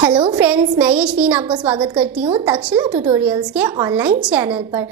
Hello friends, मैं यशवीन आपका स्वागत करती हूँ तक्षशिला ट्यूटोरियल्स के ऑनलाइन चैनल पर।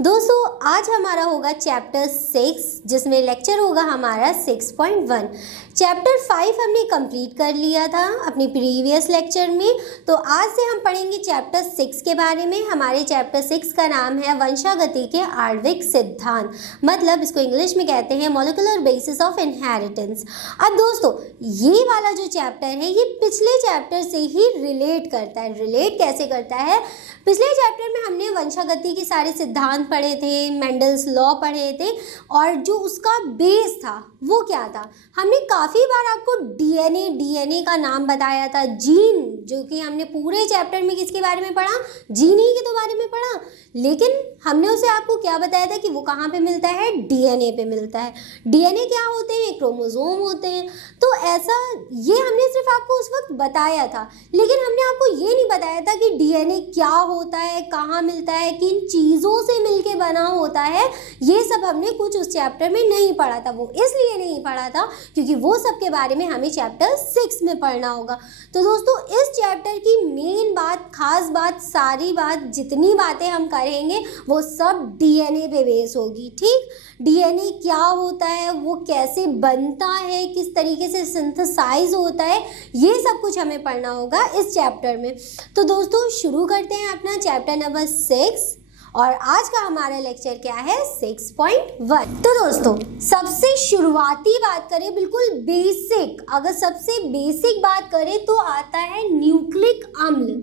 दोस्तों, आज हमारा होगा चैप्टर 6 जिसमें लेक्चर होगा हमारा 6.1। चैप्टर 5 हमने कंप्लीट कर लिया था अपनी प्रीवियस लेक्चर में, तो आज से हम पढ़ेंगे चैप्टर 6 के बारे में। हमारे चैप्टर 6 का नाम है वंशागति के आणविक सिद्धांत, मतलब इसको इंग्लिश में कहते हैं मॉलिक्यूलर बेसिस ऑफ इनहेरिटेंस। अब दोस्तों, ये वाला जो चैप्टर है ये पिछले चैप्टर से ही रिलेट करता है। रिलेट कैसे करता है? पिछले चैप्टर में हमने वंशागति के सारे सिद्धांत पढ़े थे, मेंडल्स लॉ पढ़े थे, और जो उसका बेस था वो क्या था? हमने काफ़ी बार आपको डीएनए का नाम बताया था, जीन, जो कि हमने पूरे चैप्टर में किसके बारे में पढ़ा? जीन ही के तो बारे में पढ़ा, लेकिन हमने उसे आपको क्या बताया था कि वो कहाँ पे मिलता है? डीएनए पे मिलता है। डीएनए क्या होते हैं? क्रोमोसोम होते हैं। तो ऐसा ये हमने सिर्फ आपको उस वक्त बताया था, लेकिन हमने आपको ये नहीं बताया था कि डीएनए क्या होता है, कहाँ मिलता है, किन चीज़ों से मिलके बना होता है। ये सब हमने कुछ उस चैप्टर में नहीं पढ़ा था। वो इसलिए नहीं पढ़ा था क्योंकि वो सब के बारे में हमें चैप्टर 6 में पढ़ना होगा। तो दोस्तों, इस चैप्टर की मेन बात, खास बात, सारी बात, जितनी बातें हम करेंगे वो सब डीएनए पे बेस होगी। ठीक, डीएनए क्या होता है, वो कैसे बनता है, किस तरीके से सिंथेसाइज होता है, ये सब कुछ हमें पढ़ना होगा इस चैप्टर में। तो दोस्तों, शुरू करते हैं अपना चैप्टर नंबर 6, और आज का हमारा लेक्चर क्या है? 6.1। तो दोस्तों, सबसे शुरुआती बात करें, बिल्कुल बेसिक, अगर सबसे बेसिक बात करें तो आता है न्यूक्लिक अम्ल।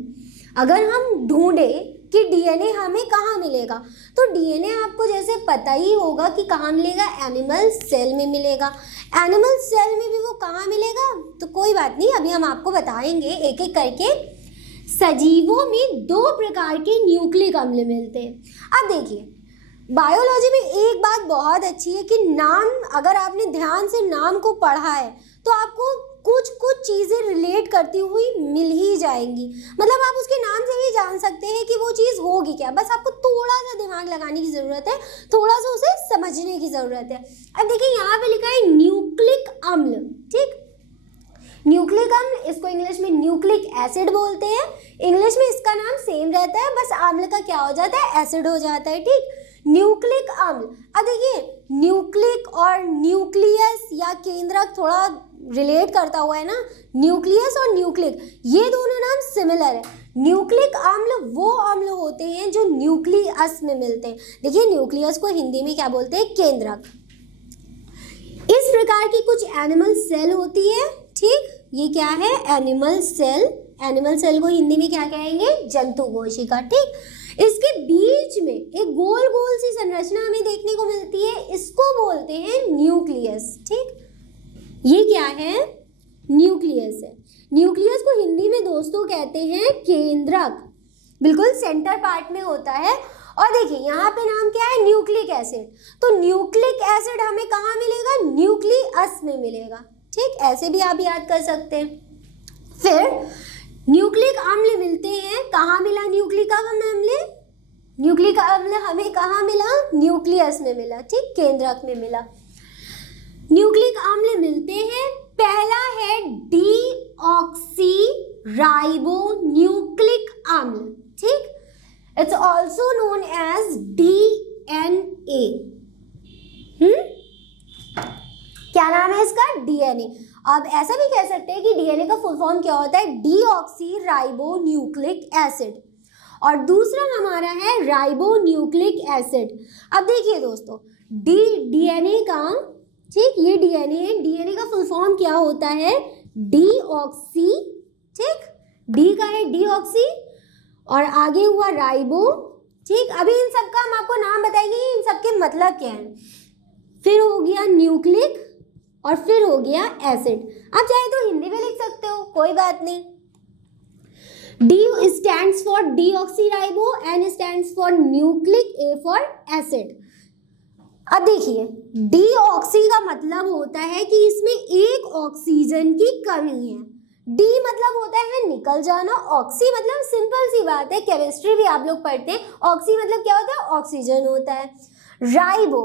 अगर हम ढूंढें कि डीएनए हमें कहाँ मिलेगा, तो डीएनए आपको जैसे पता ही होगा कि कहाँ मिलेगा? एनिमल सेल में मिलेगा। एनिमल सेल में भी वो कहाँ मिलेगा? तो कोई बात नहीं, अभी हम आपको बताएंगे एक एक करके। सजीवों में 2 प्रकार के न्यूक्लिक अम्ल मिलते हैं। अब देखिए, बायोलॉजी में एक बात बहुत अच्छी है कि नाम, अगर आपने ध्यान से नाम को पढ़ा है तो आपको कुछ कुछ चीज़ें रिलेट करती हुई मिल ही जाएंगी। मतलब आप उसके नाम से ही जान सकते हैं कि वो चीज़ होगी क्या। बस आपको थोड़ा सा दिमाग लगाने की ज़रूरत है, थोड़ा सा उसे समझने की ज़रूरत है। अब देखिए, यहाँ पे लिखा है न्यूक्लिक अम्ल। ठीक, न्यूक्लिक अम्ल, इसको इंग्लिश में न्यूक्लिक एसिड बोलते हैं। इंग्लिश में इसका नाम सेम रहता है, बस अम्ल का क्या हो जाता है? एसिड हो जाता है। ठीक, न्यूक्लिक अम्ल। अब देखिए, न्यूक्लिक और न्यूक्लियस या केंद्रक थोड़ा रिलेट करता हुआ है ना। न्यूक्लियस और न्यूक्लिक, ये दोनों नाम सिमिलर है। न्यूक्लिक अम्ल वो अम्ल होते हैं जो न्यूक्लियस में मिलते हैं। देखिए, न्यूक्लियस को हिंदी में क्या बोलते हैं? केंद्रक। इस प्रकार की कुछ एनिमल सेल होती है। ठीक, ये क्या है? Animal cell. एनिमल सेल को हिंदी में क्या कहेंगे? जंतु कोशिका। ठीक, इसके बीच में एक गोल गोल सी संरचना हमें देखने को मिलती है, इसको बोलते हैं न्यूक्लियस। ठीक, ये क्या है? न्यूक्लियस है। न्यूक्लियस को हिंदी में दोस्तों कहते हैं केंद्रक। बिल्कुल सेंटर पार्ट में होता है। और देखिए, यहाँ पे नाम क्या है? Nucleic acid. तो न्यूक्लिक एसिड हमें कहाँ मिलेगा? न्यूक्लियस में मिलेगा। ठीक, ऐसे भी आप याद कर सकते हैं। फिर न्यूक्लिक अम्ल मिलते हैं, कहाँ मिला न्यूक्लिक अम्ल? न्यूक्लिक अम्ल हमें कहाँ मिला? न्यूक्लियस में मिला। ठीक, केंद्रक में मिला। न्यूक्लिक अम्ल मिलते हैं, पहला है डीऑक्सी राइबो न्यूक्लिक अम्ल। ठीक, it's also known as DNA. क्या नाम है इसका? डीएनए। अब ऐसा भी कह सकते हैं कि डीएनए का फुल फॉर्म क्या होता है? Deoxy ribo nucleic acid. और दूसरा हमारा है राइबो न्यूक्लिक एसिड। अब देखिए दोस्तों, डीएनए का, ठीक, ये डीएनए है, डीएनए का फुल फॉर्म क्या होता है? डीऑक्सी। ठीक, डी का है डीऑक्सी और आगे हुआ राइबो। ठीक, अभी इन सब का हम आपको नाम बताएंगे, इन सब के मतलब क्या है। फिर हो गया न्यूक्लिक और फिर हो गया एसिड। आप चाहे तो हिंदी में लिख सकते हो, कोई बात नहीं। D stands for deoxyribo, N stands for nucleic, A for acid। अब देखिए, डीऑक्सी का मतलब होता है कि इसमें एक ऑक्सीजन की कमी है। डी मतलब होता है निकल जाना, ऑक्सी मतलब सिंपल सी बात है, केमिस्ट्री भी आप लोग पढ़ते हैं। ऑक्सी मतलब क्या होता है? ऑक्सीजन होता है। राइबो,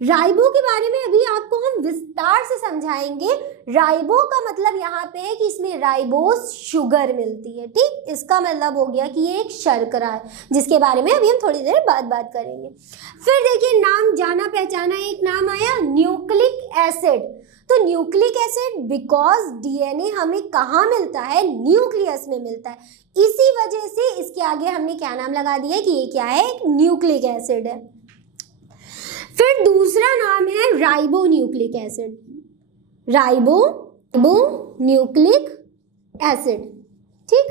राइबो के बारे में अभी आपको हम विस्तार से समझाएंगे। राइबो का मतलब यहाँ पे है कि इसमें राइबोस शुगर मिलती है, ठीक। इसका मतलब हो गया कि ये एक शर्करा है, जिसके बारे में अभी हम थोड़ी देर बाद बात करेंगे। फिर देखिए, नाम जाना पहचाना एक नाम आया, न्यूक्लिक एसिड। तो न्यूक्लिक एसिड बिकॉज डीएनए हमें कहाँ मिलता है, न्यूक्लियस में मिलता है, इसी वजह से इसके आगे हमने क्या नाम लगा दिया कि ये क्या है, एक न्यूक्लिक एसिड है। फिर दूसरा नाम है ribo nucleic acid, ribo nucleic acid, ठीक।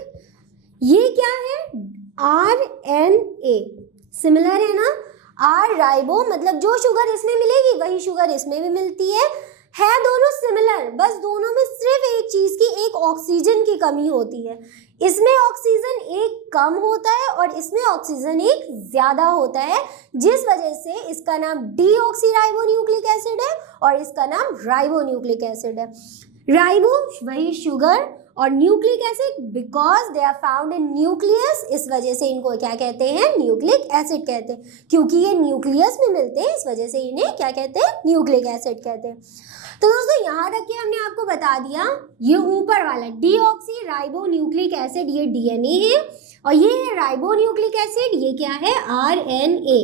ये क्या है, RNA, सिमिलर है ना, आर राइबो मतलब जो शुगर इसमें मिलेगी वही शुगर इसमें भी मिलती है दोनों सिमिलर, बस दोनों में सिर्फ एक चीज की, एक ऑक्सीजन की कमी होती है। इसमें ऑक्सीजन एक कम होता है और इसमें ऑक्सीजन एक ज्यादा होता है, जिस वजह से इसका नाम डीऑक्सीराइबोन्यूक्लिक एसिड है और इसका नाम राइबोन्यूक्लिक एसिड है। राइबो वही शुगर और nucleic acid because they are found in nucleus, इस वजह से इनको क्या कहते हैं, न्यूक्लिक एसिड कहते हैं, क्योंकि ये न्यूक्लियस में मिलते हैं, इस वजह से इन्हें क्या कहते हैं, न्यूक्लिक एसिड कहते हैं। तो दोस्तों यहाँ तक कि हमने आपको बता दिया, ये ऊपर वाला डीऑक्सीराइबोन्यूक्लिक एसिड ये डीएनए है और ये है राइबोन्यूक्लिक एसिड, ये क्या है, RNA।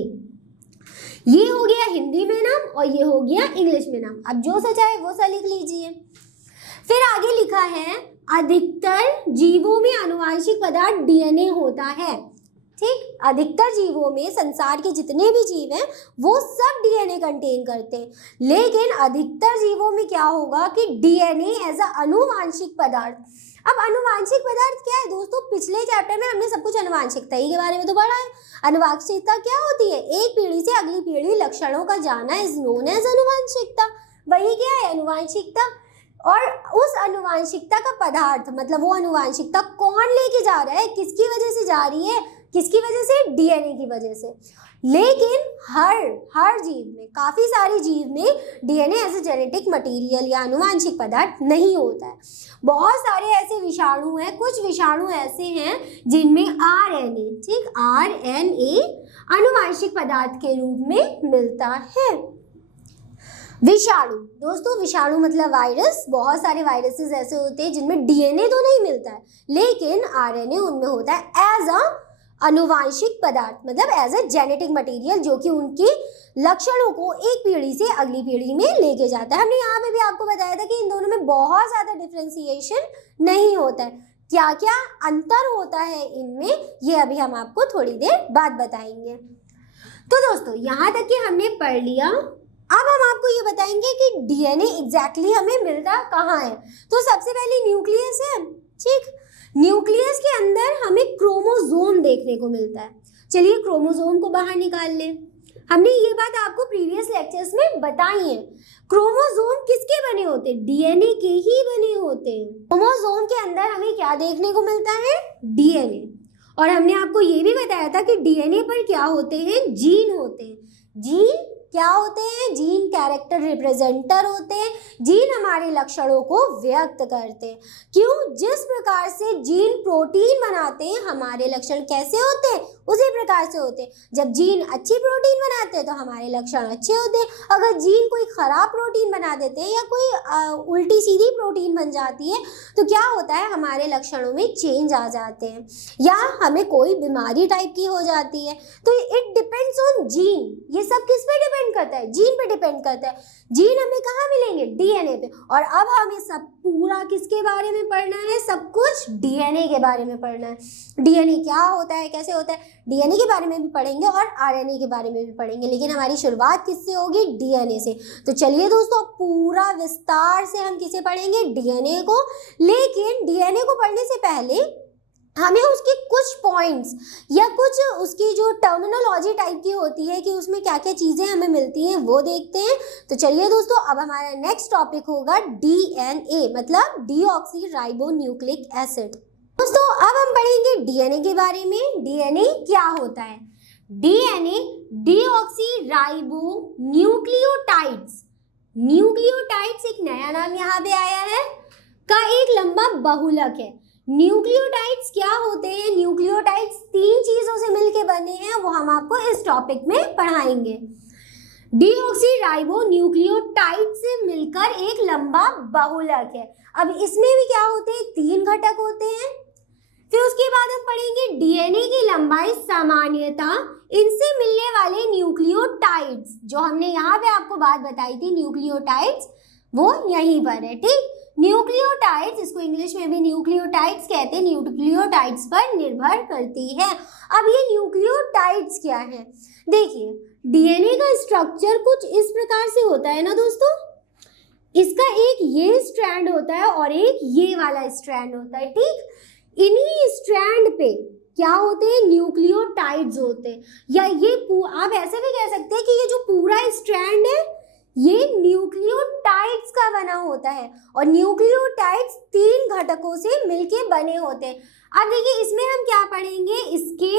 ये हो गया हिंदी में नाम और ये हो गया इंग्लिश में नाम। अब जो सा चाहे वो सा लिख लीजिए। फिर आगे लिखा है, अधिकतर जीवों में आनुवांशिक पदार्थ डीएनए होता है, ठीक। अधिकतर जीवों में, संसार के जितने भी जीव हैं वो सब डीएनए कंटेन करते हैं, लेकिन अधिकतर जीवों में क्या होगा कि डीएनए एज अ आनुवांशिक पदार्थ। अब आनुवांशिक पदार्थ क्या है दोस्तों, पिछले चैप्टर में हमने सब कुछ आनुवांशिकता ही के बारे में तो पढ़ा है। आनुवांशिकता क्या होती है, एक पीढ़ी से अगली पीढ़ी लक्षणों का जाना इज नोन एज आनुवांशिकता। वही क्या है, आनुवांशिकता। और उस आनुवांशिकता का पदार्थ मतलब वो आनुवांशिकता कौन लेके जा रहा है, किसकी वजह से जा रही है, किसकी वजह से, डीएनए की वजह से। लेकिन हर जीव में, काफी सारे जीव में DNA as a genetic material या आनुवांशिक पदार्थ नहीं होता है। बहुत सारे ऐसे विषाणु हैं, कुछ विषाणु ऐसे हैं जिनमें RNA, ठीक, RNA आनुवांशिक पदार्थ के रूप में मिलता है। विषाणु दोस्तों, विषाणु मतलब वायरस। बहुत सारे वायरसेस ऐसे होते हैं जिनमें डीएनए तो नहीं मिलता है, लेकिन RNA उनमें होता है एज अ आनुवांशिक पदार्थ, मतलब एज ए जेनेटिक मटेरियल, जो कि उनकी लक्षणों को एक पीढ़ी से अगली पीढ़ी में लेके जाता है। हमने यहाँ पे भी आपको बताया था कि इन दोनों में बहुत ज़्यादा डिफ्रेंसिएशन नहीं होता है। क्या क्या अंतर होता है इनमें, ये अभी हम आपको थोड़ी देर बाद बताएंगे। तो दोस्तों यहाँ तक कि हमने पढ़ लिया। अब हम आपको ये बताएंगे कि डीएनए एग्जैक्टली हमें मिलता कहाँ है। तो सबसे पहले न्यूक्लियस है, ठीक। न्यूक्लियस के अंदर हमें क्रोमोसोम देखने को मिलता है। चलिए क्रोमोसोम को बाहर निकाल ले। हमने ये बात आपको प्रीवियस लेक्चर्स में बताई है। क्रोमोसोम किसके बने होते हैं, डीएनए के ही बने होते हैं। क्रोमोसोम के अंदर हमें क्या देखने को मिलता है, डीएनए। और हमने आपको ये भी बताया था कि डीएनए पर क्या होते हैं, जीन होते हैं। जीन क्या होते हैं, जीन कैरेक्टर रिप्रेजेंटर होते हैं। जीन हमारे लक्षणों को व्यक्त करते हैं। क्यों, जिस प्रकार से जीन प्रोटीन बनाते हैं हमारे लक्षण कैसे होते हैं, उसी प्रकार से होते हैं। जब जीन अच्छी प्रोटीन बनाते हैं तो हमारे लक्षण अच्छे होते हैं। अगर जीन कोई खराब प्रोटीन बना देते हैं या कोई उल्टी सीधी प्रोटीन बन जाती है तो क्या होता है, हमारे लक्षणों में चेंज आ जाते हैं या हमें कोई बीमारी टाइप की हो जाती है। तो इट डिपेंड्स ऑन जीन। ये सब किस पे डिपेंड करता है, जीन पे डिपेंड करता है। जीन हमें कहाँ मिलेंगे, डीएनए पे। और अब हमें सब पूरा किसके बारे में पढ़ना है, सब कुछ डीएनए के बारे में पढ़ना है। डीएनए क्या होता है, कैसे होता है, डीएनए के बारे में भी पढ़ेंगे और आरएनए के बारे में भी पढ़ेंगे। लेकिन हमारी शुरुआत किससे होगी, डीएनए से। तो चलिए दोस्तों, पूरा विस्तार से हम किसे पढ़ेंगे, डीएनए को। लेकिन डीएनए को पढ़ने से पहले हमें उसके कुछ पॉइंट्स या कुछ उसकी जो टर्मिनोलॉजी टाइप की होती है कि उसमें क्या क्या चीज़ें हमें मिलती हैं वो देखते हैं। तो चलिए दोस्तों, अब हमारा नेक्स्ट टॉपिक होगा डीएनए, मतलब डीऑक्सीराइबोन्यूक्लिक एसिड। दोस्तों अब हम पढ़ेंगे डीएनए के बारे में। डीएनए क्या होता है, डीएनए डीऑक्सीराइबोन्यूक्लियोटाइड्स। न्यूक्लियोटाइड्स एक नया नाम यहाँ पे आया है, का एक लंबा बहुलक है। न्यूक्लियोटाइड्स क्या होते हैं, न्यूक्लियोटाइड्स 3 चीजों से मिलके बने हैं, वो हम आपको इस टॉपिक में पढ़ाएंगे। डीऑक्सीराइबो न्यूक्लियोटाइड से मिलकर एक लंबा बहुलक है। अब इसमें भी क्या होते हैं, 3 घटक होते हैं। फिर उसके बाद हम पढ़ेंगे डीएनए की लंबाई सामान्यता, इनसे मिलने वाले न्यूक्लियोटाइड्स, जो हमने यहाँ पे आपको बात बताई थी न्यूक्लियोटाइड्स, वो यहीं पर है। ठीक, न्यूक्लियोटाइड्स, इसको इंग्लिश में भी न्यूक्लियोटाइड्स कहते हैं, न्यूक्लियोटाइड्स पर निर्भर करती है। अब ये न्यूक्लियोटाइड्स क्या है, देखिए डीएनए का स्ट्रक्चर कुछ इस प्रकार से होता है ना दोस्तों, इसका एक ये स्ट्रैंड होता है और एक ये वाला स्ट्रैंड होता है। ठीक, इन्हीं स्ट्रैंड पे क्या होते हैं, न्यूक्लियोटाइड्स होते हैं, या ये आप ऐसे भी कह सकते हैं कि ये जो पूरा स्ट्रैंड है ये न्यूक्लियोटाइड्स का बना होता है, और न्यूक्लियोटाइड्स 3 घटकों से मिलके बने होते हैं। अब देखिए इसमें हम क्या पढ़ेंगे, इसके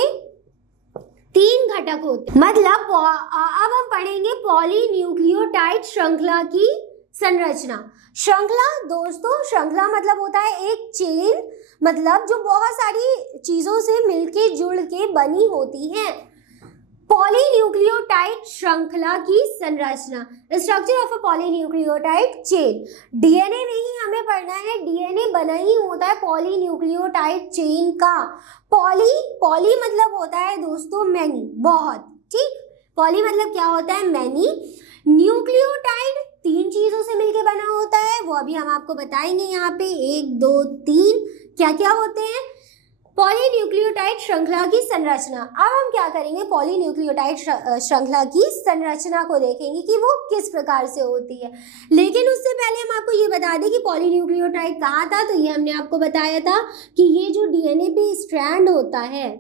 3 घटक होते हैं, मतलब अब हम पढ़ेंगे पॉलीन्यूक्लियोटाइड श्रृंखला की संरचना। श्रृंखला दोस्तों, श्रृंखला मतलब होता है एक चेन, मतलब जो बहुत सारी चीजों से मिलके जुड़ के बनी होती है। पॉलीन्यूक्लियोटाइड श्रृंखला की संरचना, structure of a polynucleotide chain. DNA में ही हमें पढ़ना है, डीएनए बना ही होता है पॉलीन्यूक्लियोटाइड चेन का। पॉली मतलब होता है दोस्तों मैनी, बहुत। ठीक, पॉली मतलब क्या होता है, मैनी। न्यूक्लियोटाइड 3 चीजों से मिलकर बना होता है, वो अभी हम आपको बताएंगे यहाँ पे, 1 2 3 क्या क्या होते हैं। पॉलीन्यूक्लियोटाइड श्रृंखला की संरचना, अब हम क्या करेंगे, पॉलीन्यूक्लियोटाइड श्रृंखला की संरचना को देखेंगे कि वो किस प्रकार से होती है। लेकिन उससे पहले हम आपको ये बता दें कि पॉलीन्यूक्लियोटाइड कहाँ था, तो ये हमने आपको बताया था कि ये जो डीएनए पे स्ट्रैंड होता है,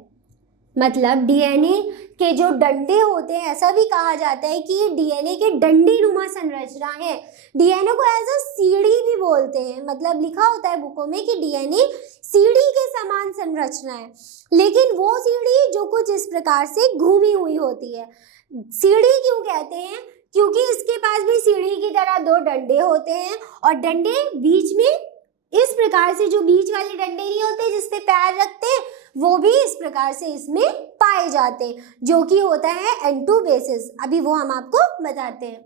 मतलब डीएनए के जो डंडे होते हैं, ऐसा भी कहा जाता है कि डीएनए के डंडी नुमा संरचना है। डीएनए को एज अ सीढ़ी भी बोलते हैं, मतलब लिखा होता है बुकों में कि डीएनए सीढ़ी के समान संरचना है, लेकिन वो सीढ़ी जो कुछ इस प्रकार से घूमी हुई होती है। सीढ़ी क्यों कहते हैं, क्योंकि इसके पास भी सीढ़ी की तरह 2 डंडे होते हैं, और डंडे बीच में इस प्रकार से, जो बीच वाले डंडे नहीं होते जिसपे पैर रखते हैं, वो भी इस प्रकार से इसमें पाए जाते हैं, जो कि होता है N2 बेसिस। अभी वो हम आपको बताते हैं।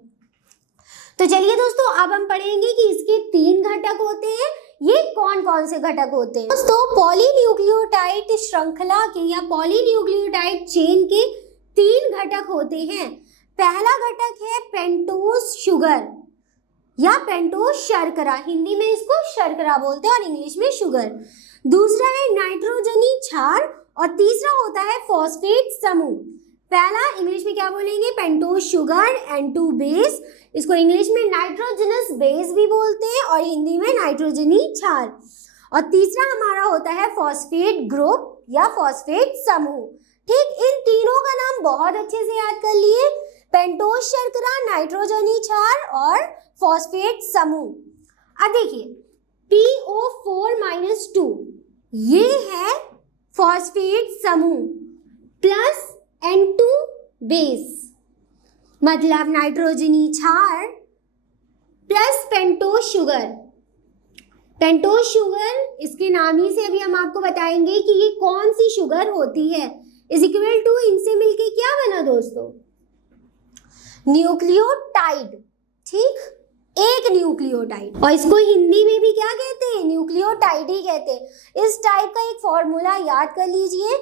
तो चलिए दोस्तों, अब हम पढ़ेंगे कि इसके 3 घटक होते हैं। ये कौन कौन से घटक होते हैं दोस्तों, पॉलीन्यूक्लियोटाइड श्रृंखला के या पॉलीन्यूक्लियोटाइड चेन के 3 घटक होते हैं। पहला घटक है पेंटोज शुगर या पेंटोज शर्करा, हिंदी में इसको शर्करा बोलते हैं और इंग्लिश में शुगर। दूसरा है नाइट्रोजनी क्षार, और तीसरा होता है फॉस्फेट समूह। पहला इंग्लिश में क्या बोलेंगे, पेंटोज शुगर, N2 बेस, इसको इंग्लिश में नाइट्रोजनस बेस भी बोलते हैं और हिंदी में नाइट्रोजनी क्षार। और तीसरा हमारा होता है फॉस्फेट ग्रुप या फॉस्फेट समूह। ठीक, इन तीनों का नाम बहुत अच्छे से याद कर लिए, पेंटोज शर्करा, नाइट्रोजनी क्षार और फॉस्फेट समूह। अब देखिए PO4-2 ये है फॉस्फेट समूह, प्लस N2 बेस मतलब नाइट्रोजनी क्षार plus pentose sugar. Pentose sugar, इसके नाम ही से अभी हम आपको बताएंगे कि ये कौन सी शुगर होती है, इज इक्वल टू, इनसे मिलके क्या बना दोस्तों, न्यूक्लियोटाइड। ठीक, एक न्यूक्लियोटाइड, और इसको हिंदी में भी क्या कहते हैं, न्यूक्लियोटाइड ही कहते हैं। इस टाइप का एक फॉर्मूला याद कर लीजिए।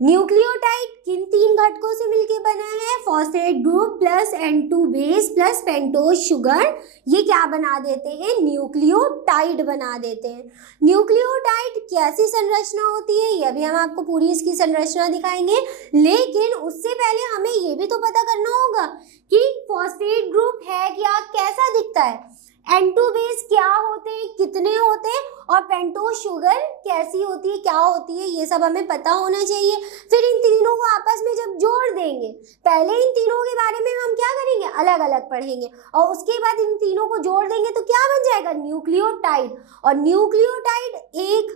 न्यूक्लियोटाइड किन 3 घटकों से मिलकर बना है, phosphate group plus N2 base plus pentose sugar, ये क्या बना देते हैं, न्यूक्लियोटाइड बना देते हैं। न्यूक्लियोटाइड कैसी संरचना होती है, ये भी हम आपको पूरी इसकी संरचना दिखाएंगे, लेकिन उससे पहले हमें ये भी तो पता करना होगा कि फॉस्फेट ग्रुप है क्या, कैसा दिखता है, N2 बेस क्या होते हैं, कितने होते हैं, और पेंटोज शुगर कैसी होती है, क्या होती है, ये सब हमें पता होना चाहिए। फिर इन तीनों को आपस में जब जोड़ देंगे, पहले इन तीनों के बारे में हम क्या करेंगे, अलग अलग पढ़ेंगे, और उसके बाद इन तीनों को जोड़ देंगे तो क्या बन जाएगा, न्यूक्लियोटाइड। और न्यूक्लियोटाइड 1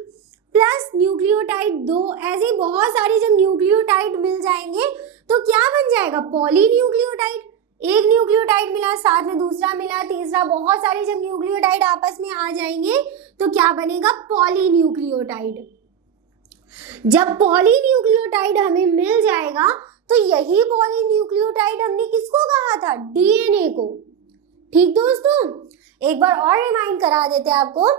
प्लस न्यूक्लियोटाइड 2, ऐसे बहुत सारे जब न्यूक्लियोटाइड मिल जाएंगे तो क्या बन जाएगा, पॉलीन्यूक्लियोटाइड। एक न्यूक्लियोटाइड मिला, साथ में दूसरा मिला, तीसरा, बहुत सारे जब न्यूक्लियोटाइड आपस में आ जाएंगे तो क्या बनेगा, पॉलीन्यूक्लियोटाइड। जब पॉलीन्यूक्लियोटाइड हमें मिल जाएगा तो यही पॉलीन्यूक्लियोटाइड हमने किसको कहा था? डीएनए को। ठीक दोस्तों, एक बार और रिमाइंड करा देते हैं आपको।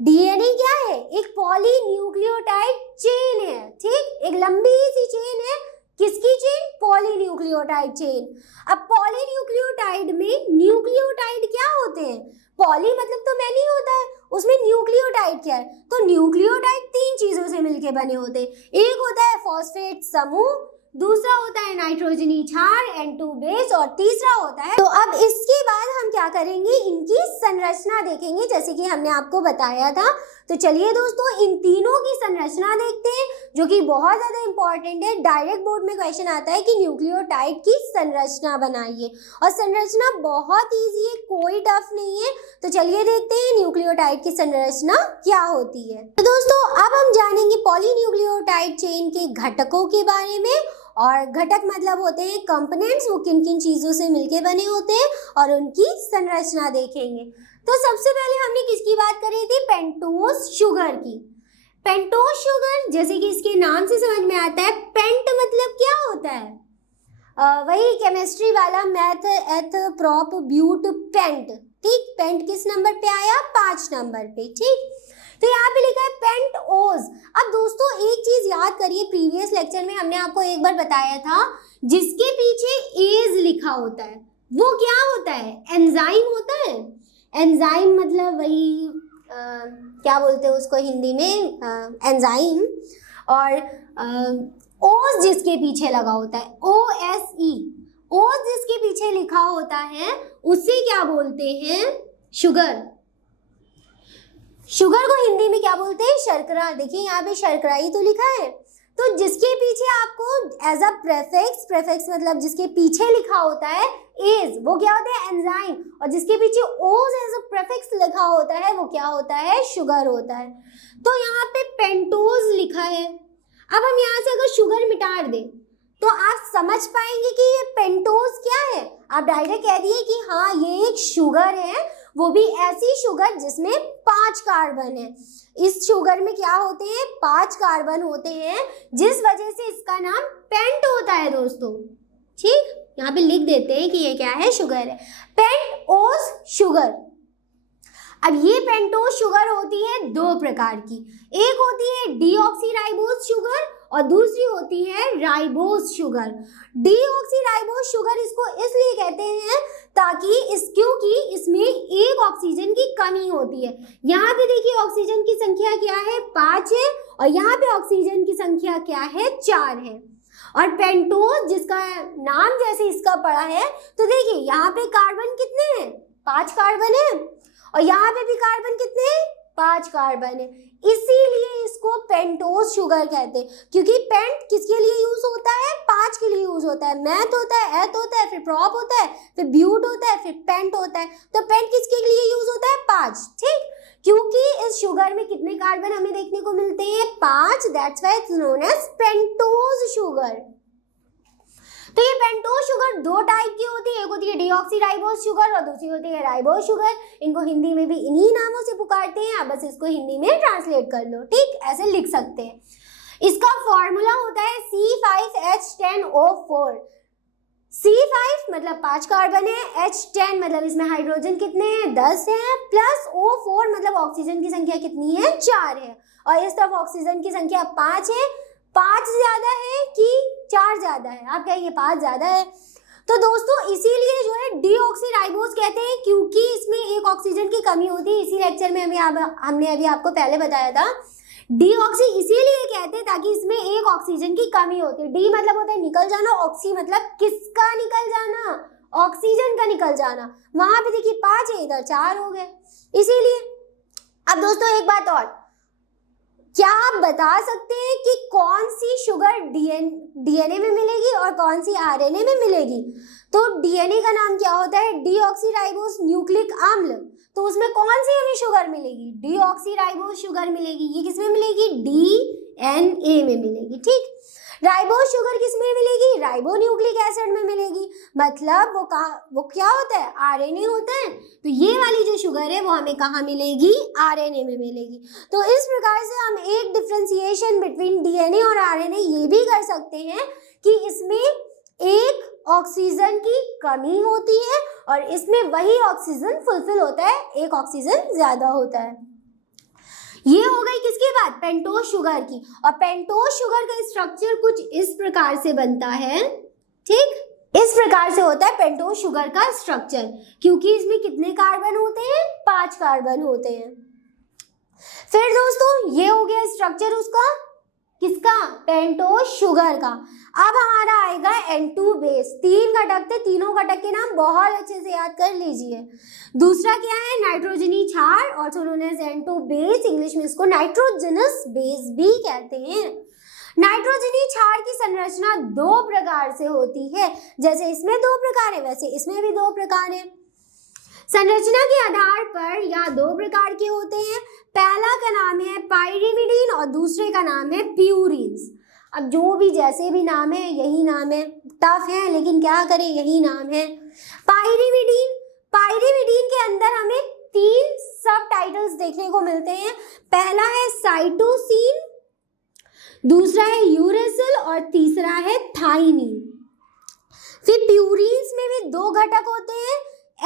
डीएनए क्या है? एक पॉलीन्यूक्लियोटाइड चेन है। ठीक, एक लंबी सी चेन है। किसकी चेन? Polynucleotide chain. अब पॉलीन्यूक्लियोटाइड में न्यूक्लियोटाइड क्या होते हैं? पॉली मतलब तो मैनी होता है, उसमें न्यूक्लियोटाइड क्या है? तो न्यूक्लियोटाइड 3 चीजों से मिलके बने होते हैं। एक होता है फॉस्फेट समूह, दूसरा होता है नाइट्रोजनी क्षार N2 बेस, और तीसरा होता है। तो अब इसके बाद हम क्या करेंगे? इनकी संरचना देखेंगे, जैसे कि हमने आपको बताया था। तो चलिए दोस्तों, इन तीनों की संरचना देखते हैं, जो कि बहुत ज्यादा इंपॉर्टेंट है। डायरेक्ट बोर्ड में क्वेश्चन आता है कि न्यूक्लियोटाइड की संरचना बनाइए, और संरचना बहुत ईजी है, कोई टफ नहीं है। तो चलिए देखते हैं न्यूक्लियोटाइड की संरचना क्या होती है। तो दोस्तों, अब हम जानेंगे पॉलीन्यूक्लियोटाइड चेन के घटकों के बारे में। और घटक मतलब होते हैं कंपोनेंट्स, वो किन किन चीजों से मिलके बने होते हैं, और उनकी संरचना देखेंगे। तो सबसे पहले हमने किसकी बात करी थी? पेंटोज शुगर की। पेंटोज शुगर, जैसे कि इसके नाम से समझ में आता है, पेंट मतलब क्या होता है? वही केमिस्ट्री वाला मैथ, एथ, प्रॉप, ब्यूट, पेंट। ठीक, पेंट किस नंबर पे आया? 5 नंबर पे। ठीक, तो यहाँ पे लिखा है पेंटओज। अब दोस्तों एक चीज याद करिए, प्रीवियस लेक्चर में हमने आपको एक बार बताया था, जिसके पीछे एज लिखा होता है वो क्या होता है? एंजाइम होता है। एंजाइम मतलब वही क्या बोलते हैं उसको हिंदी में? एंजाइम। और ओज जिसके पीछे लगा होता है, OSE, ओज जिसके पीछे लिखा होता है, उसे क्या बोलते हैं? शुगर। शुगर को हिंदी में क्या बोलते हैं? शर्करा। देखिए यहाँ पे शर्करा ही तो लिखा है। तो जिसके पीछे आपको एज अ प्रेफिक्स, प्रेफिक्स मतलब जिसके पीछे लिखा होता है एज, वो क्या होता है? एंजाइम। और जिसके पीछे ओज एज अ प्रेफिक्स लिखा होता है, वो क्या होता है? शुगर होता है। तो यहाँ पे पेंटोज लिखा है। अब हम यहाँ से अगर शुगर मिटा दें तो आप समझ पाएंगे कि ये पेंटोज क्या है। आप डायरेक्ट कह दिए कि हाँ ये एक शुगर है, वो भी ऐसी शुगर जिसमें 5 कार्बन है। इस शुगर में क्या होते हैं? 5 कार्बन होते हैं, जिस वजह से इसका नाम पेंट होता है दोस्तों। ठीक, यहाँ पे लिख देते हैं कि ये क्या है? शुगर है, पेंटओज शुगर। अब ये पेंटोज शुगर होती है 2 प्रकार की। एक होती है डीऑक्सीराइबोज शुगर और दूसरी होती है राइबोज शुगर। डीऑक्सीराइबोज शुगर इसको इसलिए कहते हैं क्योंकि इसमें एक ऑक्सीजन की कमी होती है। यहाँ पे देखिए ऑक्सीजन की संख्या क्या है? 5 है, और यहाँ पे ऑक्सीजन की संख्या क्या है? 4 है। और पेंटोज जिसका नाम जैसे इसका पड़ा है, तो देखिए यहाँ पे कार्बन कितने हैं? 5 कार्बन है, और यहाँ पे भी कार्बन कितने हैं? 5 कार्बन है। इसीलिए इसको पेंटोज शुगर कहते हैं, क्योंकि पेंट किसके लिए यूज होता है? 5 के लिए यूज होता है। मैथ होता है, एथ होता है, फिर प्रॉप होता है, फिर ब्यूट होता है, फिर पेंट होता है। तो पेंट किसके लिए यूज होता है? 5। ठीक, क्योंकि इस शुगर में कितने कार्बन हमें देखने को मिलते हैं? 5। That's why it's known as pentose sugar. तो ये पेंटोज शुगर 2 टाइप की होती है, एक होती है डीऑक्सीराइबोज शुगर और दूसरी होती है राइबोज शुगर। इनको हिंदी में भी इन्हीं नामों से पुकारते हैं, आप बस इसको हिंदी में ट्रांसलेट कर लो। ठीक, ऐसे लिख सकते हैं। इसका फॉर्मूला होता है C5H10O4। C5 मतलब 5 कार्बन है, H10 मतलब इसमें हाइड्रोजन कितने हैं? 10 हैं, प्लस O4 मतलब ऑक्सीजन की संख्या कितनी है? 4 है। और इस तरफ ऑक्सीजन की संख्या 5 है। 5 ज्यादा है कि 4 ज्यादा है? आप कहेंगे 5 ज्यादा है। तो दोस्तों इसीलिए जो है डीऑक्सीराइबोज कहते हैं, क्योंकि इसमें एक ऑक्सीजन की कमी होती है। इसी लेक्चर में हमने अभी आपको पहले बताया था, डीऑक्सी इसीलिए कहते हैं ताकि इसमें एक ऑक्सीजन की कमी होती है। डी मतलब होता है निकल जाना, ऑक्सी मतलब किसका निकल जाना? ऑक्सीजन का निकल जाना। वहां पे देखिए 5 है, इधर 4 हो गए, इसीलिए। अब दोस्तों एक बात और, क्या आप बता सकते हैं कि कौन सी शुगर डीएनए में मिलेगी और कौन सी आरएनए में मिलेगी? तो डीएनए का नाम क्या होता है? डीऑक्सीराइबोज न्यूक्लिक अम्ल। तो उसमें कौन सी हमें शुगर मिलेगी? डीऑक्सीराइबोज शुगर मिलेगी। ये किसमें मिलेगी? डीएनए में मिलेगी। ठीक, राइबोज शुगर किसमें मिलेगी? राइबो न्यूक्लिक एसिड में मिलेगी। मतलब वो क्या होता है? आरएनए होता है। तो ये वाली जो शुगर है वो हमें कहाँ मिलेगी? आरएनए में मिलेगी। तो इस प्रकार से हम एक डिफरेंशिएशन बिटवीन डीएनए और आरएनए ये भी कर सकते हैं कि इसमें एक ऑक्सीजन की कमी होती है और इसमें वही ऑक्सीजन फुलफिल होता है, एक ऑक्सीजन ज्यादा होता है। ये हो गई किसकी बात, पेंटोज शुगर की। और पेंटोज शुगर का स्ट्रक्चर कुछ इस प्रकार से बनता है, ठीक, इस प्रकार से होता है पेंटोज शुगर का स्ट्रक्चर, क्योंकि इसमें कितने कार्बन होते हैं, 5 कार्बन होते हैं। फिर दोस्तों ये हो गया स्ट्रक्चर उसका, किसका, पेंटोज शुगर का। अब हमारा आएगा N2 बेस। 3 घटक थे, तीनों घटक के नाम बहुत अच्छे से याद कर लीजिए। दूसरा क्या है, नाइट्रोजनी क्षार, also known as N2 base, English में इसको नाइट्रोजनस बेस भी कहते हैं। नाइट्रोजनी क्षार की संरचना 2 प्रकार से होती है, जैसे इसमें 2 प्रकार है वैसे इसमें भी 2 प्रकार है। संरचना के आधार पर यह 2 प्रकार के होते हैं। पहला का नाम है पाइरिमिडीन और दूसरे का नाम है प्यूरिन्स। अब जो भी जैसे भी नाम है यही नाम है, टफ है लेकिन क्या करें यही नाम है। पाइरिमिडीन, पाइरिमिडीन के अंदर हमें 3 सब टाइटल्स देखने को मिलते हैं। पहला है साइटोसिन, दूसरा है यूरेसिल और तीसरा है थाइमिन। फिर प्यूरिन्स में भी 2 घटक होते हैं,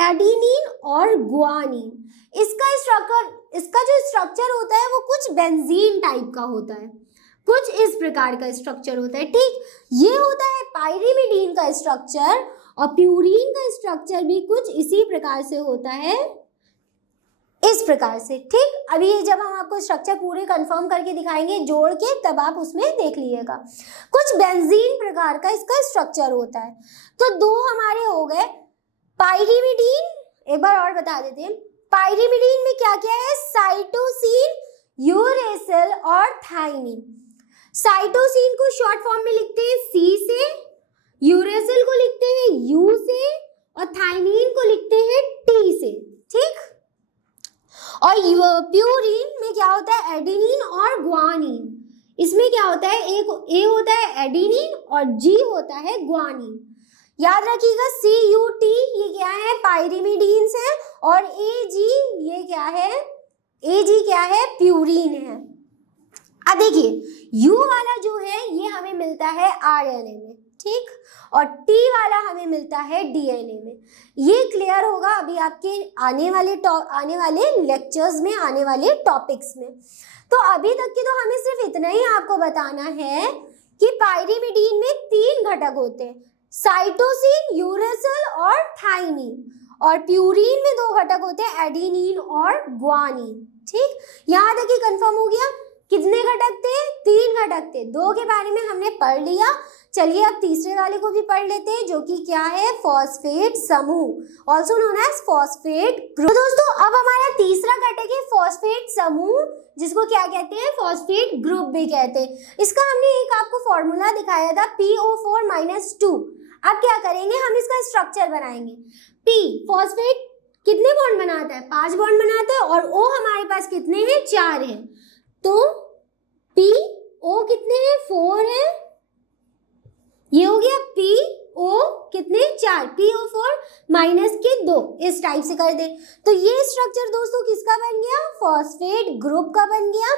एडेनिन और गुआनिन। इसका जो स्ट्रक्चर होता है वो कुछ बेंजीन टाइप का होता है, कुछ इस प्रकार का स्ट्रक्चर होता है, ठीक। ये होता है पाइरिमिडीन का स्ट्रक्चर और प्यूरिन का स्ट्रक्चर भी कुछ इसी प्रकार से होता है, इस प्रकार से, ठीक। अभी ये जब हम आपको स्ट्रक्चर पूरे कंफर्म करके दिखाएंगे जोड़ के, तब आप उसमें देख लीजिएगा। कुछ बेंजीन प्रकार का इसका स्ट्रक्चर होता है। तो 2 हमारे हो गए पाइरिमिडीन। एक बार और बता देते हैं, पाइरिमिडीन में क्या क्या है, साइटोसिन, यूरेसिल और थाइमिन। साइटोसिन को शॉर्ट फॉर्म में लिखते हैं सी से, यूरेसिल को लिखते हैं यू से और थाइमिन को लिखते हैं टी से, ठीक। और प्यूरिन में क्या होता है, एडेनिन और गुआनिन। इसमें क्या होता है, एक ए होता है एडेनिन और जी होता है गुआनिन। याद रखिएगा CUT ये क्या है, पाइरिमिडीन्स है, और AG ये क्या है, AG क्या है, प्यूरिन है। अब देखिए U वाला जो है ये हमें मिलता है RNA में, ठीक, और T वाला हमें मिलता है DNA में। ये क्लियर होगा अभी आपके आने वाले लेक्चर्स में, आने वाले टॉपिक्स में। तो अभी तक की तो हमें सिर्फ इतना ही आपको बताना है कि पाइरिमिडीन में 3 घटक होते हैं, साइटोसिन, यूरेसिल और थाइमिन, और प्यूरिन में 2 घटक होते हैं, एडेनिन और गुआनिन, ठीक। यहाँ तक ही कंफर्म हो गया। कितने घटक थे, 3 घटक थे, 2 के बारे में हमने पढ़ लिया। चलिए अब तीसरे वाले को भी पढ़ लेते हैं, जो कि क्या है, फॉस्फेट समूह, also known as phosphate group. तो दोस्तों अब हमारा तीसरा घटक है फॉस्फेट समूह, जिसको क्या कहते हैं, फॉस्फेट ग्रुप भी कहते हैं। इसका हमने एक आपको फॉर्मूला दिखाया था, PO4-2। अब क्या करेंगे, हम इसका स्ट्रक्चर बनाएंगे। P फॉस्फेट कितने बॉन्ड बनाता है, 5 बॉन्ड बनाता है, और O हमारे पास कितने हैं, 4 हैं। तो PO कितने हैं, 4 है। ये हो गया PO कितने, 4, PO4 माइनस के 2, इस टाइप से कर दे। तो ये स्ट्रक्चर दोस्तों किसका बन गया, फॉस्फेट ग्रुप का बन गया।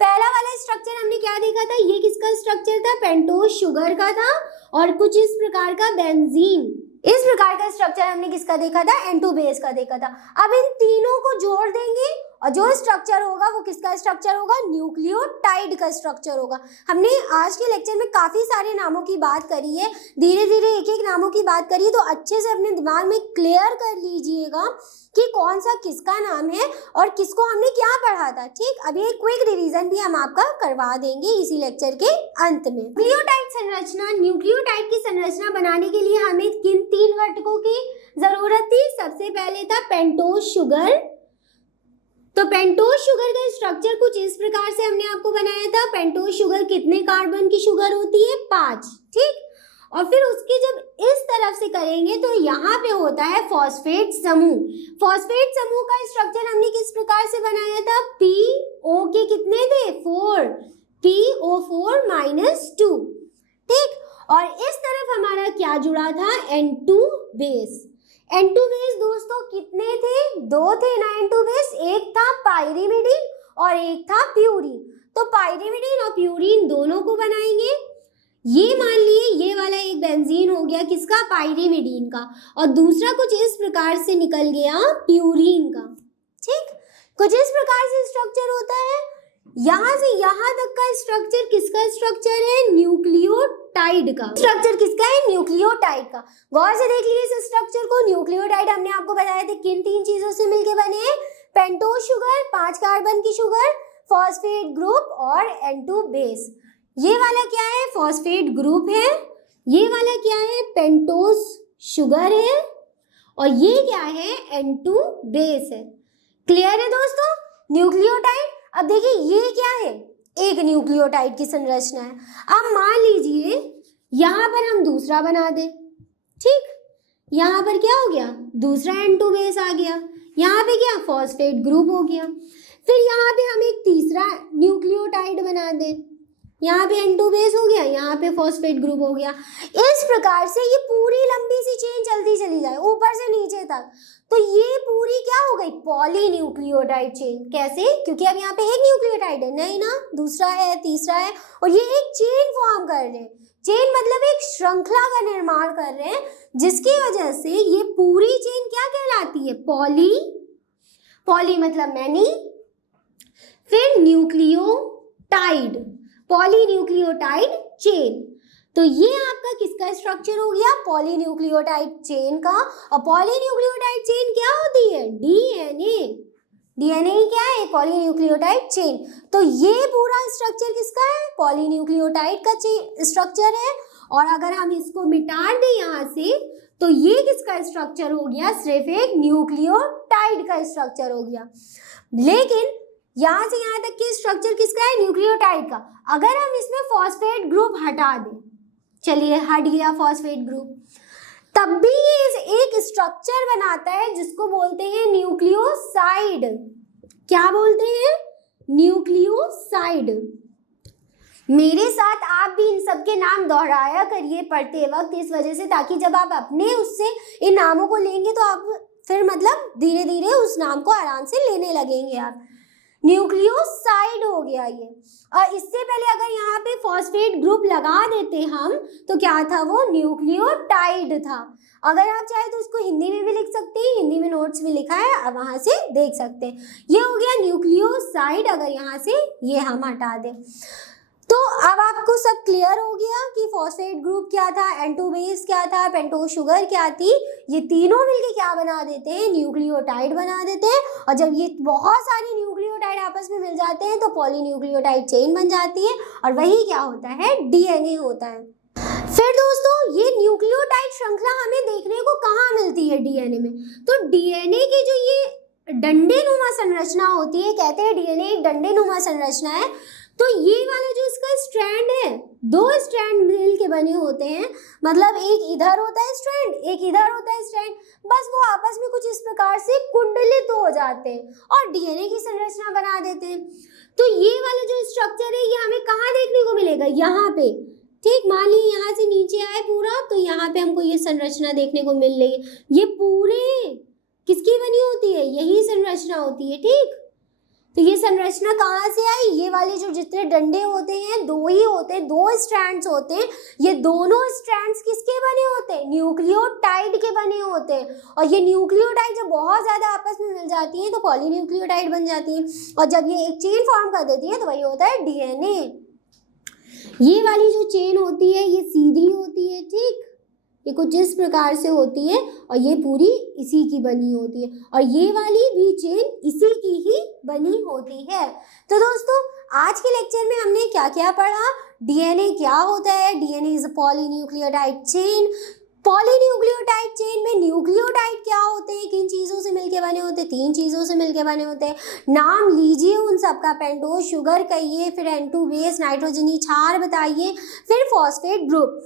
पहला वाला स्ट्रक्चर हमने क्या देखा था, ये किसका स्ट्रक्चर था, पेंटोज शुगर का था, और कुछ इस प्रकार का बेंजीन, इस प्रकार का स्ट्रक्चर हमने किसका देखा था, N2 बेस का देखा था। अब इन तीनों को जोड़ देंगे और जो स्ट्रक्चर होगा वो किसका स्ट्रक्चर होगा, न्यूक्लियोटाइड का स्ट्रक्चर होगा। हमने आज के लेक्चर में काफी सारे नामों की बात करी है, धीरे धीरे एक एक नामों की बात करी, तो अच्छे से अपने दिमाग में क्लियर कर लीजिएगा कि कौन सा किसका नाम है और किसको हमने क्या पढ़ा था, ठीक। अभी एक क्विक रिवीजन भी हम आपका करवा देंगे इसी लेक्चर के अंत में। न्यूक्लियोटाइड संरचना, न्यूक्लियोटाइड की संरचना बनाने के लिए हमें किन 3 घटकों की जरूरत थी। सबसे पहले था पेंटोज शुगर। तो पेंटोज शुगर का स्ट्रक्चर कुछ इस प्रकार से हमने आपको बनाया था। पेंटोज शुगर कितने कार्बन की शुगर होती है, 5, ठीक। और फिर उसकी जब इस तरफ से करेंगे तो यहाँ पे होता है फॉस्फेट समूह। फॉस्फेट समूह का स्ट्रक्चर हमने किस प्रकार से बनाया था, PO के कितने थे, 4, PO4-2, ठीक। और इस तरफ हमारा क्या जुड़ा था, N2 बेस। N2 बेस दोस्तों कितने थे, 2 थे ना N2 बेस, एक था पाइरिमिडीन और एक था प्यूरिन। तो पाइरिमिडीन और प्यूरिन दोनों को बनाएंगे। ये मान लिए ये वाला एक बेंजीन हो गया किसका, पाइरीमिडीन का, और दूसरा कुछ इस प्रकार से निकल गया प्यूरीन का। ठीक, कुछ इस प्रकार से स्ट्रक्चर होता है। यहाँ से यहाँ तक का स्ट्रक्चर किसका स्ट्रक्चर है, न्यूक्लियोटाइड का। स्ट्रक्चर किसका है, न्यूक्लियोटाइड का। गौर से देख लीजिए इस स्ट्रक्चर को। न्यूक्लियोटाइड हमने आपको बताया था किन 3 चीजों से मिलके बने हैं, पेंटोज शुगर 5 कार्बन की शुगर, फॉस्फेट ग्रुप और N2 बेस। ये वाला क्या है, फॉस्फेट ग्रुप है, ये वाला क्या है, पेंटोज शुगर है, और ये क्या है, N2 बेस है। क्लियर है दोस्तों, न्यूक्लियोटाइड। अब देखिए ये क्या है, एक न्यूक्लियोटाइड की संरचना है। अब मान लीजिए यहाँ पर हम दूसरा बना दें, ठीक, यहाँ पर क्या हो गया, दूसरा N2 बेस आ गया, यहाँ पे क्या, फॉस्फेट ग्रुप हो गया। फिर यहाँ पे हम एक तीसरा न्यूक्लियोटाइड बना दें, यहाँ पे N2 बेस हो गया, यहाँ पे फॉस्फेट ग्रुप हो गया। इस प्रकार से ये पूरी लंबी सी चेन चलती चली जाए ऊपर से नीचे तक, तो ये पूरी क्या हो गई, पॉलीन्यूक्लियोटाइड चेन। कैसे, क्योंकि अब यहाँ पे एक न्यूक्लियोटाइड है, नहीं ना, दूसरा है, तीसरा है, और ये एक चेन फॉर्म कर रहे हैं। चेन मतलब एक श्रृंखला का निर्माण कर रहे हैं, जिसकी वजह से ये पूरी चेन क्या कहलाती है, पॉली मतलब मैनी, फिर न्यूक्लियोटाइड, पॉलीन्यूक्लियोटाइड चेन। तो ये आपका किसका स्ट्रक्चर हो गया, पॉलीन्यूक्लियोटाइड चेन का। और पॉलीन्यूक्लियोटाइड चेन क्या होती है, डीएनए। डीएनए क्या है, पॉलीन्यूक्लियोटाइड चेन। तो ये पूरा स्ट्रक्चर किसका है, पॉलीन्यूक्लियोटाइड का स्ट्रक्चर है। और अगर हम इसको मिटा दें यहाँ से, तो ये किसका स्ट्रक्चर हो गया, सिर्फ एक न्यूक्लियोटाइड का स्ट्रक्चर हो गया। लेकिन यहाँ से यहाँ तक की स्ट्रक्चर किसका है, न्यूक्लियोटाइड का। अगर हम इसमें फॉस्फेट ग्रुप हटा दें, चलिए हट गया फॉस्फेट ग्रुप, तब भी ये एक स्ट्रक्चर बनाता है जिसको बोलते हैं न्यूक्लियोसाइड। क्या बोलते हैं, न्यूक्लियोसाइड। मेरे साथ आप भी इन सब के नाम दोहराया करिए पढ़ते वक्त, इस वजह से, ताकि जब आप अपने उससे इन नामों को लेंगे तो आप फिर मतलब धीरे धीरे उस नाम को आराम से लेने लगेंगे आप। न्यूक्लियोसाइड हो गया ये। और इससे पहले अगर यहाँ पे फॉस्फेट ग्रुप लगा देते हम, तो क्या था, वो न्यूक्लियोटाइड था। अगर आप चाहे तो उसको हिंदी में भी लिख सकते हैं, हिंदी में नोट्स में लिखा है, आप वहाँ से देख सकते हैं। ये हो गया न्यूक्लियोसाइड। अगर यहाँ से ये हम हटा दें, तो अब आपको सब क्लियर हो गया कि फॉस्फेट ग्रुप क्या था, N2 बेस क्या था, पेंटोज शुगर क्या थी। ये तीनों मिलके क्या बना देते हैं, न्यूक्लियोटाइड बना देते हैं। और जब ये बहुत सारी न्यूक्लियोटाइड आपस में मिल जाते हैं तो पॉलीन्यूक्लियोटाइड चेन बन जाती है, और वही क्या होता है, डीएनए होता है। फिर दोस्तों ये न्यूक्लियोटाइड श्रृंखला हमें देखने को कहाँ मिलती है, डीएनए में। तो डीएनए की जो ये डंडे-नुमा संरचना होती है, कहते हैं डीएनए एक डंडे-नुमा संरचना है। तो ये वाला जो इसका स्ट्रैंड है, 2 स्ट्रैंड मिल के बने होते हैं, मतलब एक इधर होता है स्ट्रैंड, एक इधर होता है स्ट्रैंड, बस वो आपस में कुछ इस प्रकार से कुंडलित हो जाते हैं और डीएनए की संरचना बना देते हैं। तो ये वाला जो स्ट्रक्चर है ये हमें कहाँ देखने को मिलेगा, यहाँ पे। ठीक, मान लीजिए यहाँ से नीचे आए पूरा, तो यहाँ पे हमको ये संरचना देखने को मिल रही है। ये पूरे किसकी बनी होती है, यही संरचना होती है। ठीक, तो ये संरचना कहाँ से आई, ये वाले जो जितने डंडे होते हैं 2 ही होते हैं, 2 स्ट्रैंड्स होते हैं। ये दोनों स्ट्रैंड्स किसके बने होते हैं, न्यूक्लियोटाइड के बने होते हैं। और ये न्यूक्लियोटाइड जब बहुत ज़्यादा आपस में मिल जाती है तो पॉलीन्यूक्लियोटाइड बन जाती है, और जब ये एक चेन फॉर्म कर देती है तो वही होता है डीएनए। ये वाली जो चेन होती है ये सीधी होती है, ठीक, ये कुछ इस प्रकार से होती है, और ये पूरी इसी की बनी होती है, और ये वाली भी चेन इसी की ही बनी होती है। तो दोस्तों आज के लेक्चर में हमने क्या क्या पढ़ा, डीएनए क्या होता है, DNA is a polynucleotide chain. Polynucleotide chain में न्यूक्लियोटाइड क्या होते हैं, किन चीज़ों से मिलके बने होते हैं, 3 चीज़ों से मिलके बने होते हैं। नाम लीजिए उन सबका, पेंटोज शुगर कहिए, फिर N2 बेस, नाइट्रोजनी क्षार बताइए, फिर फॉस्फेट ग्रुप।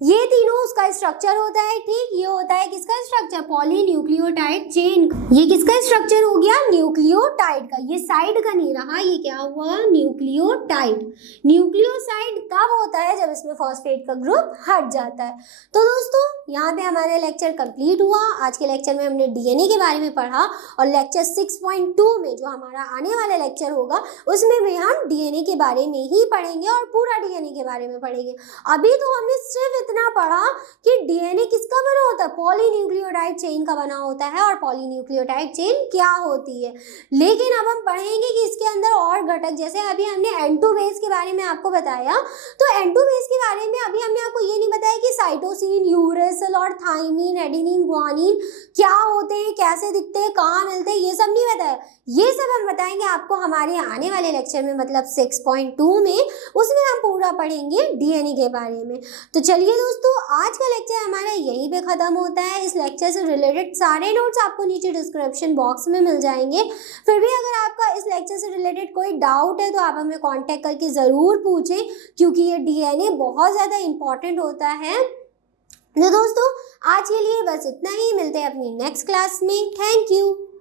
ये तीनों उसका स्ट्रक्चर होता है, ठीक। ये होता है किसका स्ट्रक्चर, पॉलीन्यूक्लियोटाइड चेन। ये किसका स्ट्रक्चर हो गया, न्यूक्लियोटाइड का। ये साइड का नहीं रहा, ये क्या हुआ, न्यूक्लियोटाइड। न्यूक्लियोसाइड कब होता है, जब इसमें फॉस्फेट का ग्रुप हट जाता है। तो दोस्तों यहाँ पे हमारा लेक्चर कंप्लीट हुआ। आज के लेक्चर में हमने डीएनए के बारे में पढ़ा और लेक्चर 6.2 में जो हमारा आने वाला लेक्चर होगा उसमें भी हम डीएनए के बारे में ही पढ़ेंगे और पूरा डीएनए के बारे में पढ़ेंगे। अभी तो हमने सिर्फ इतना पढ़ा कि डीएनए किसका बना होता है, पॉलीन्यूक्लियोटाइड चेन का बना होता है और पॉलीन्यूक्लियोटाइड चेन क्या होती है। लेकिन अब हम पढ़ेंगे कि इसके अंदर और घटक, जैसे अभी हमने N2 बेस के बारे में आपको बताया, तो N2 बेस के बारे में अभी हमने आपको ये नहीं बताया कि साइटोसिन, यूरेसिल और थाइमिन, एडेनिन, ग्वानिन क्या होते हैं, कैसे दिखते हैं, कहाँ मिलते हैं, ये सब नहीं बताया। ये सब हम बताएंगे आपको हमारे आने वाले लेक्चर में, मतलब 6.2 में। उसमें हम पूरा पढ़ेंगे डीएनए के बारे में। तो चलिए दोस्तों, आज का लेक्चर हमारा यहीं पे ख़त्म होता है। इस लेक्चर से रिलेटेड सारे नोट्स आपको नीचे डिस्क्रिप्शन बॉक्स में मिल जाएंगे। फिर भी अगर आपका इस लेक्चर से रिलेटेड कोई डाउट है तो आप हमें कांटेक्ट करके ज़रूर पूछें, क्योंकि ये डीएनए बहुत ज़्यादा इम्पॉर्टेंट होता है। तो दोस्तों आज के लिए बस इतना ही, मिलते हैं अपनी नेक्स्ट क्लास में। Thank you.